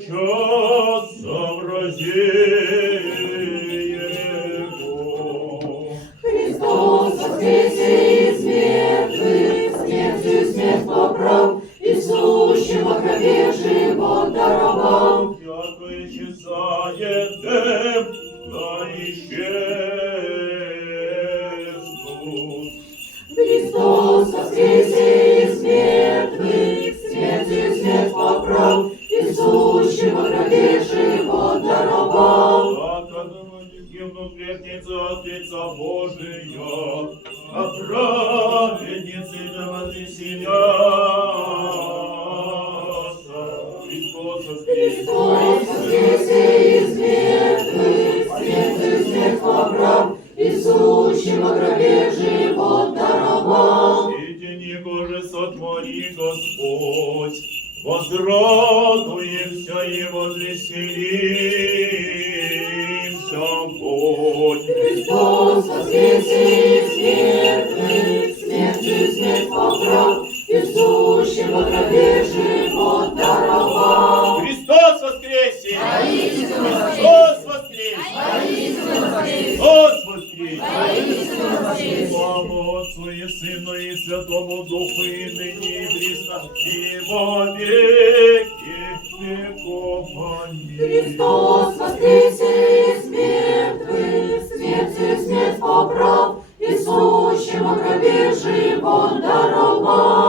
Часом Его. Христос воскресе из мертвых, смертью смерть поправ, и сущим во гробе живот даровал. Яко исчезает дым, да исчезнут. Христос воскресе из мертвых, смертью смерть поправ, и сущим во гробе живот даровал. Яко гибнут грешницы от лица Божия, а праведницы да возвеселятся. Христос воскресе! Христос воскресе из мертвых, смертью смерть поправ, и сущим во гробе живот даровал. Свете негоже сотвори Господь, возрадуемся и возвеселимся Бог. Христос воскресе из мертвых, смертью смерть поправ, и сущим во гробе живот даровал. Христос воскресе! Воистину Христос воскресе! Воистину воскресе! Христос воскресе! Воистину воскресе! Слава Отцу и Сыну и Святому Духу, и ныне и присно, и во веки веков. Аминь. Христос воскресе из мертвых, смертью смерть поправ, и сущим во гробе живот даровал.